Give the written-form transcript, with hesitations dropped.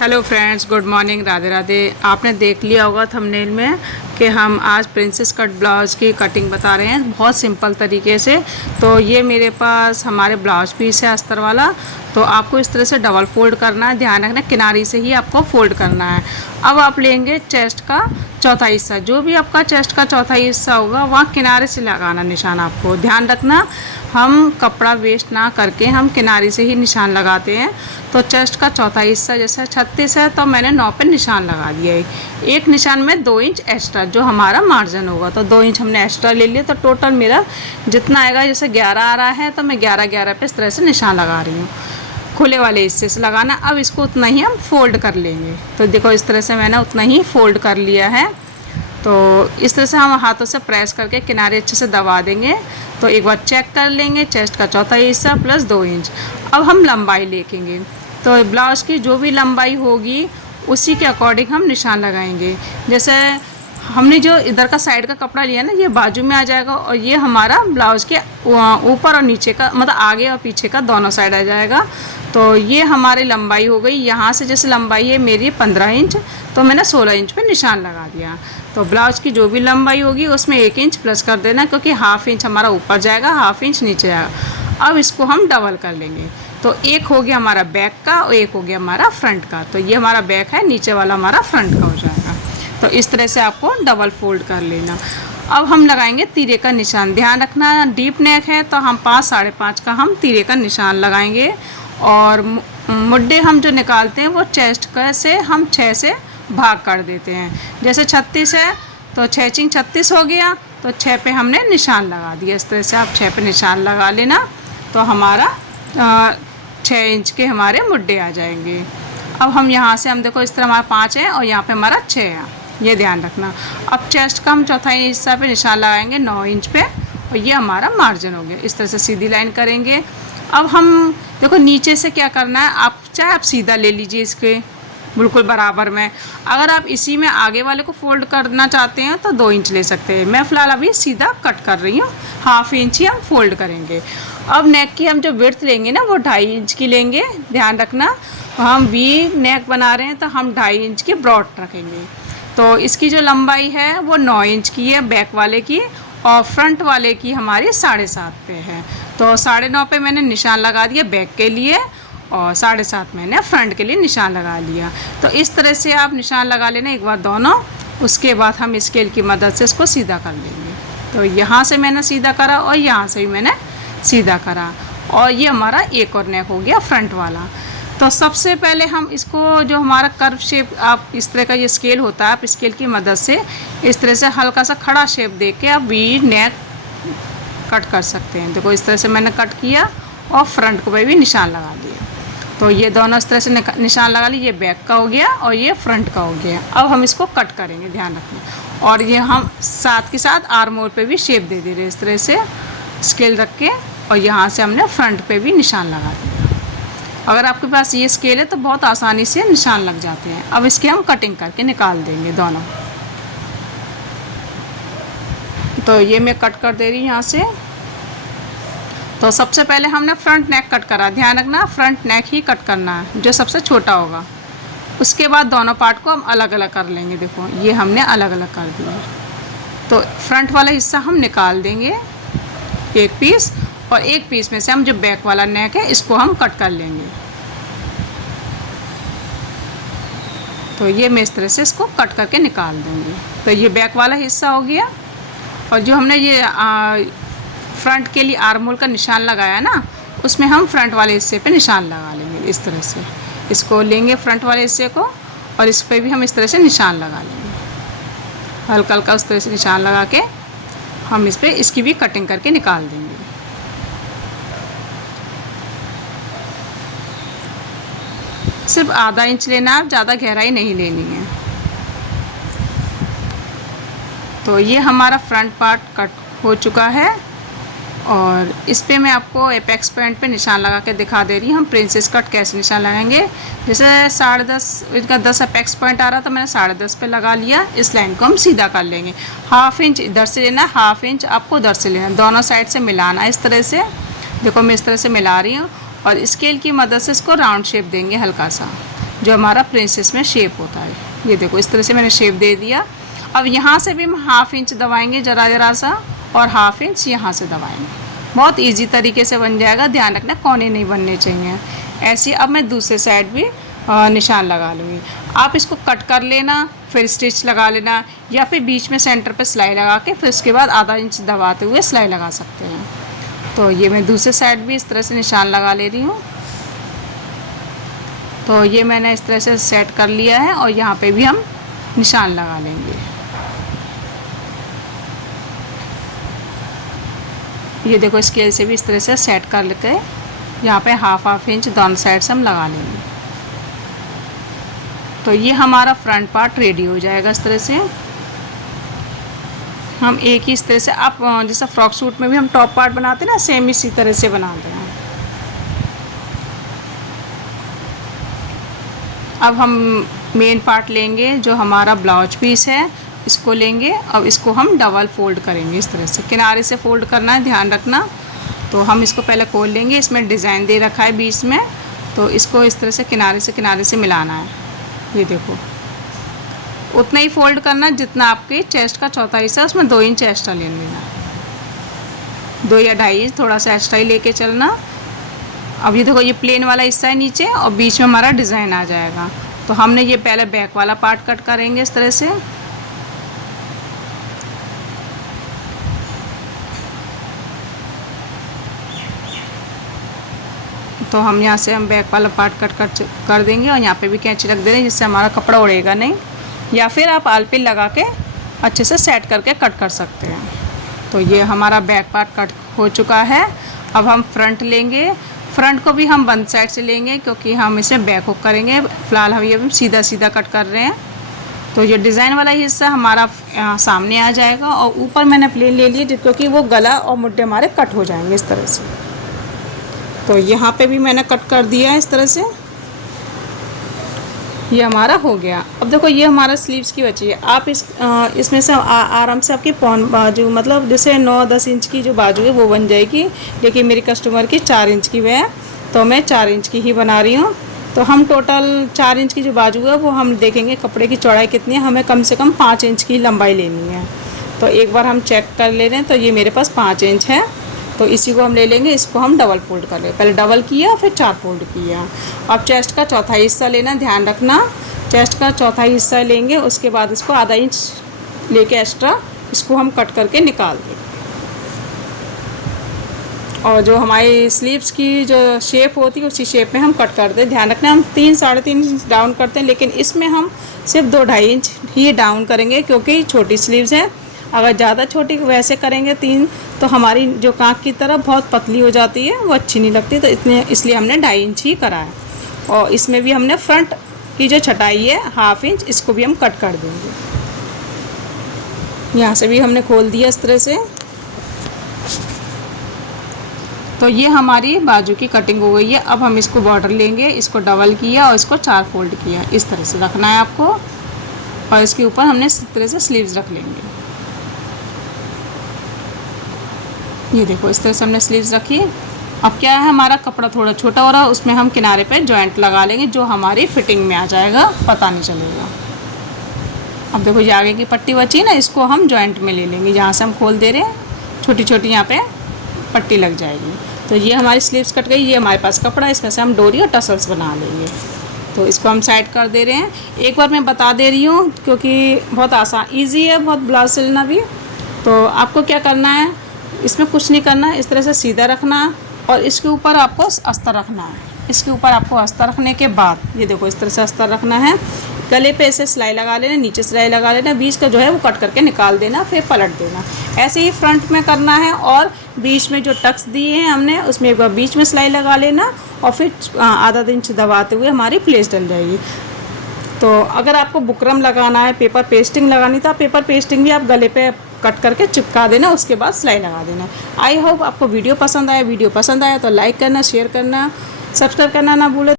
Hello friends, good morning, Radhe Radhe. आपने देख लिया होगा थंबनेल में कि हम आज प्रिंसेस कट ब्लाउज़ की कटिंग बता रहे हैं बहुत सिंपल तरीके से। तो ये मेरे पास हमारे ब्लाउज पीस है अस्तर वाला। तो आपको इस तरह से डबल फोल्ड करना है, ध्यान रखना किनारी से ही आपको फोल्ड करना है। अब आप लेंगे चेस्ट का चौथा हिस्सा, जो भी आपका चेस्ट का चौथा हिस्सा होगा वहाँ किनारे से लगाना निशान। आपको ध्यान रखना हम कपड़ा वेस्ट ना करके हम किनारे से ही निशान लगाते हैं। तो चेस्ट का चौथा हिस्सा जैसे 36 है तो मैंने 9 पे निशान लगा दिया है। एक निशान में 2 इंच एक्स्ट्रा जो हमारा मार्जिन होगा, तो 2 इंच हमने एक्स्ट्रा ले लिया। तो टोटल मेरा जितना आएगा, जैसे 11 आ रहा है तो मैं 11 पे इस तरह से निशान लगा रही हूँ। खुले वाले हिस्से से लगाना। अब इसको उतना ही हम फोल्ड कर लेंगे। तो देखो इस तरह से मैंने उतना ही फोल्ड कर लिया है। तो इस तरह से हम हाथों से प्रेस करके किनारे अच्छे से दबा देंगे। तो एक बार चेक कर लेंगे चेस्ट का चौथा हिस्सा प्लस 2 इंच। अब हम लंबाई लेंगे, तो ब्लाउज़ की जो भी लंबाई होगी उसी के अकॉर्डिंग हम निशान लगाएंगे। जैसे हमने जो इधर का साइड का कपड़ा लिया ना, ये बाजू में आ जाएगा और ये हमारा ब्लाउज़ के ऊपर और नीचे का, मतलब आगे और पीछे का दोनों साइड आ जाएगा। तो ये हमारी लंबाई हो गई। यहाँ से जैसे लंबाई है मेरी 15 इंच, तो मैंने 16 इंच पे निशान लगा दिया। तो ब्लाउज़ की जो भी लंबाई होगी उसमें 1 इंच प्लस कर देना, क्योंकि हाफ इंच हमारा ऊपर जाएगा, हाफ इंच नीचे जाएगा। अब इसको हम डबल कर लेंगे। तो एक हो गया हमारा बैक का और एक हो गया हमारा फ्रंट का। तो ये हमारा बैक है, नीचे वाला हमारा फ्रंट का हो जाएगा। तो इस तरह से आपको डबल फोल्ड कर लेना। अब हम लगाएंगे तीरे का निशान। ध्यान रखना डीप नेक है तो हम 5 साढ़े 5 का हम तीरे का निशान लगाएंगे। और मुड्डे हम जो निकालते हैं वो चेस्ट का से हम 6 से भाग कर देते हैं। जैसे 36 है तो 6 चिंग 36 हो गया, तो 6 पे हमने निशान लगा दिया। इस तरह से आप 6 पे निशान लगा लेना। तो हमारा 6 इंच के हमारे मुड्डे आ जाएंगे। अब हम यहाँ से हम देखो इस तरह हमारा 5 है और यहाँ पे हमारा 6 है, ये ध्यान रखना। अब चेस्ट का हम चौथा हिस्सा पे निशान लगाएंगे 9 इंच पे और ये हमारा मार्जिन हो गया। इस तरह से सीधी लाइन करेंगे। अब हम देखो नीचे से क्या करना है, आप चाहे आप सीधा ले लीजिए इसके बिल्कुल बराबर में। अगर आप इसी में आगे वाले को फोल्ड करना चाहते हैं तो 2 इंच ले सकते हैं। मैं फ़िलहाल अभी सीधा कट कर रही हूँ, हाफ इंच ही हम फोल्ड करेंगे। अब नेक की हम जो विड्थ लेंगे ना वो 2.5 इंच की लेंगे। ध्यान रखना हम वी नेक बना रहे हैं तो हम 2.5 इंच की ब्रॉड रखेंगे। तो इसकी जो लंबाई है वो 9 इंच की है बैक वाले की, और फ्रंट वाले की हमारी 7.5 पे है। तो 9.5 पे मैंने निशान लगा दिया बैक के लिए और 7.5 मैंने फ्रंट के लिए निशान लगा लिया। तो इस तरह से आप निशान लगा लेना एक बार दोनों। उसके बाद हम स्केल की मदद से इसको सीधा कर लेंगे। तो यहाँ से मैंने सीधा करा और यहाँ से भी मैंने सीधा करा, और ये हमारा एक और नेक हो गया फ्रंट वाला। तो सबसे पहले हम इसको जो हमारा कर्व शेप, आप इस तरह का ये स्केल होता है, आप स्केल की मदद से इस तरह से हल्का सा खड़ा शेप दे के आप वी नेक कट कर सकते हैं। देखो इस तरह से मैंने कट किया और फ्रंट को भी निशान लगा दिया। तो ये दोनों इस तरह से निशान लगा लिए। ये बैक का हो गया और ये फ्रंट का हो गया। अब हम इसको कट करेंगे, ध्यान रखना। और ये हम साथ के साथ आर्म होल पे भी शेप दे दे रहे इस तरह से स्केल रख के, और यहाँ से हमने फ्रंट पे भी निशान लगा दिया। अगर आपके पास ये स्केल है तो बहुत आसानी से निशान लग जाते हैं। अब इसके हम कटिंग करके निकाल देंगे दोनों। तो ये मैं कट कर दे रही हूँ यहाँ से। तो सबसे पहले हमने फ्रंट नेक कट करा। ध्यान रखना फ्रंट नेक ही कट करना है, जो सबसे छोटा होगा। उसके बाद दोनों पार्ट को हम अलग अलग कर लेंगे। देखो ये हमने अलग अलग कर दिया। तो फ्रंट वाला हिस्सा हम निकाल देंगे एक पीस, और एक पीस में से हम जो बैक वाला नेक है इसको हम कट कर लेंगे। तो ये मैं इस तरह से इसको कट करके निकाल दूँगी। तो ये बैक वाला हिस्सा हो गया, और जो हमने ये फ्रंट के लिए आर्म होल का निशान लगाया ना, उसमें हम फ्रंट वाले हिस्से पे निशान लगा लेंगे। इस तरह से इसको लेंगे फ्रंट वाले हिस्से को, और इस पर भी हम इस तरह से निशान लगा लेंगे। हल्का हल्का उस तरह से निशान लगा के हम इस पर इसकी भी कटिंग करके निकाल देंगे। सिर्फ आधा इंच लेना है, ज़्यादा गहराई नहीं लेनी है। तो ये हमारा फ्रंट पार्ट कट हो चुका है, और इस पे मैं आपको एपेक्स पॉइंट पे निशान लगा के दिखा दे रही हूँ हम प्रिंसेस कट कैसे निशान लगाएंगे। जैसे 10.5 इनका 10 एपेक्स पॉइंट आ रहा तो मैंने 10.5 पे लगा लिया। इस लाइन को हम सीधा कर लेंगे। हाफ इंच इधर से लेना, हाफ इंच आपको उधर से लेना, दोनों साइड से मिलाना इस तरह से। देखो मैं इस तरह से मिला रही हूँ, और स्केल की मदद से इसको राउंड शेप देंगे हल्का सा। जो हमारा प्रिंसेस में शेप होता है। ये देखो इस तरह से मैंने शेप दे दिया। अब यहाँ से भी हम 1/2 इंच दबाएंगे ज़रा सा, और 1/2 इंच यहाँ से दबाएंगे। बहुत इजी तरीके से बन जाएगा। ध्यान रखना कोने नहीं बनने चाहिए। ऐसे अब मैं दूसरे साइड भी निशान लगा लूँगी। आप इसको कट कर लेना, फिर स्टिच लगा लेना, या फिर बीच में सेंटर पे सिलाई लगा के फिर उसके बाद आधा इंच दबाते हुए सिलाई लगा सकते हैं। तो ये मैं दूसरे साइड भी इस तरह से निशान लगा ले रही हूँ। तो ये मैंने इस तरह से सेट कर लिया है, और यहाँ पे भी हम निशान लगा लेंगे। ये देखो स्केल से भी इस तरह से सेट कर लेके यहाँ पे 1/2 इंच दोनों साइड से हम लगा लेंगे। तो ये हमारा फ्रंट पार्ट रेडी हो जाएगा। इस तरह से हम एक ही इस तरह से, आप जैसा फ्रॉक सूट में भी हम टॉप पार्ट बनाते हैं ना, सेम इसी तरह से बनाते हैं। अब हम मेन पार्ट लेंगे जो हमारा ब्लाउज पीस है, इसको लेंगे। अब इसको हम डबल फोल्ड करेंगे इस तरह से, किनारे से फोल्ड करना है, ध्यान रखना। तो हम इसको पहले खोल लेंगे। इसमें डिज़ाइन दे रखा है बीच में, तो इसको इस तरह से किनारे से मिलाना है। ये देखो उतना ही फोल्ड करना जितना आपके चेस्ट का चौथा हिस्सा है, उसमें 2 इंच एक्स्ट्रा ले लेना, 2 या 2.5 इंच थोड़ा सा एक्स्ट्रा ही लेके चलना। अब ये देखो ये प्लेन वाला हिस्सा है नीचे, और बीच में हमारा डिज़ाइन आ जाएगा। तो हमने ये पहले बैक वाला पार्ट कट करेंगे इस तरह से। तो हम यहाँ से हम बैक वाला पार्ट कट कर देंगे, और यहाँ पे भी कैंची रख दे रहे हैं जिससे हमारा कपड़ा उड़ेगा नहीं, या फिर आप आलपिन लगा के अच्छे से सेट करके कट कर सकते हैं। तो ये हमारा बैक पार्ट कट हो चुका है। अब हम फ्रंट लेंगे। फ्रंट को भी हम बंद साइड से लेंगे, क्योंकि हम इसे बैक हुक करेंगे। फ़िलहाल हम ये सीधा कट कर रहे हैं। तो ये डिज़ाइन वाला हिस्सा हमारा सामने आ जाएगा, और ऊपर मैंने प्लेन ले लिए क्योंकि वो गला और मुड्ढे हमारे कट हो जाएंगे इस तरह से। तो यहाँ पे भी मैंने कट कर दिया इस तरह से। ये हमारा हो गया। अब देखो ये हमारा स्लीव्स की बची है। आप इसमें से आराम से आपकी पौन बाजू, मतलब जैसे 9-10 इंच की जो बाजू है वो बन जाएगी, लेकिन मेरी कस्टमर की 4 इंच की है, तो मैं 4 इंच की ही बना रही हूँ। तो हम टोटल 4 इंच की जो बाजू है वो हम देखेंगे कपड़े की चौड़ाई कितनी है। हमें कम से कम 5 इंच की लंबाई लेनी है। तो एक बार हम चेक कर ले रहे हैं। तो ये मेरे पास 5 इंच है, तो इसी को हम ले लेंगे। इसको हम डबल फोल्ड कर लें। पहले डबल किया, फिर 4 फोल्ड किया। अब चेस्ट का चौथा हिस्सा लेना, ध्यान रखना। चेस्ट का चौथा हिस्सा लेंगे, उसके बाद इसको आधा इंच लेके एक्स्ट्रा इसको हम कट करके निकाल देंगे। और जो हमारी स्लीव्स की जो शेप होती है उसी शेप में हम कट करते हैं। ध्यान रखना हम 3-3.5 इंच डाउन करते हैं, लेकिन इसमें हम सिर्फ 2-2.5 इंच ही डाउन करेंगे, क्योंकि छोटी स्लीव्स है। अगर ज़्यादा छोटी वैसे करेंगे 3, तो हमारी जो कांख की तरफ बहुत पतली हो जाती है, वो अच्छी नहीं लगती। तो इसलिए हमने 2.5 इंच ही करा है। और इसमें भी हमने फ्रंट की जो छटाई है 1/2 इंच, इसको भी हम कट कर देंगे। यहाँ से भी हमने खोल दिया इस तरह से। तो ये हमारी बाजू की कटिंग हो गई है। अब हम इसको बॉर्डर लेंगे, इसको डबल किया और इसको 4 फोल्ड किया। इस तरह से रखना है आपको, और इसके ऊपर हमने इस तरह से स्लीव्स रख लेंगे। ये देखो इस तरह से हमने स्लीव्स रखी। अब क्या है, हमारा कपड़ा थोड़ा छोटा हो रहा है, उसमें हम किनारे पे जॉइंट लगा लेंगे, जो हमारी फिटिंग में आ जाएगा, पता नहीं चलेगा। अब देखो ये आगे की पट्टी बची ना, इसको हम जॉइंट में ले लेंगे। जहाँ से हम खोल दे रहे हैं छोटी छोटी यहाँ पे पट्टी लग जाएगी। तो ये हमारी स्लीव्स कट गई। ये हमारे पास कपड़ा, इसमें से हम डोरी और टसल्स बना लेंगे। तो इसको हम साइड कर दे रहे हैं। एक बार मैं बता दे रही हूँ, क्योंकि बहुत आसान ईजी है बहुत ब्लाउज सिलना भी। तो आपको क्या करना है, इसमें कुछ नहीं करना है, इस तरह से सीधा रखना, और इसके ऊपर आपको अस्तर रखना है। इसके ऊपर आपको अस्तर रखने के बाद ये देखो इस तरह से अस्तर रखना है। गले पे ऐसे सिलाई लगा लेना, नीचे सिलाई लगा लेना, बीच का जो है वो कट करके निकाल देना, फिर पलट देना। ऐसे ही फ्रंट में करना है, और बीच में जो टक्स दिए हैं हमने उसमें एक बार बीच में सिलाई लगा लेना, और फिर आधा इंच दबाते हुए हमारी प्लेस डल जाएगी। तो अगर आपको बुकरम लगाना है, पेपर पेस्टिंग लगानी, तो पेपर पेस्टिंग भी आप गले पे कट करके चिपका देना, उसके बाद सिलाई लगा देना। आई होप आपको वीडियो पसंद आया। वीडियो पसंद आया तो लाइक करना, शेयर करना, सब्सक्राइब करना ना भूलें।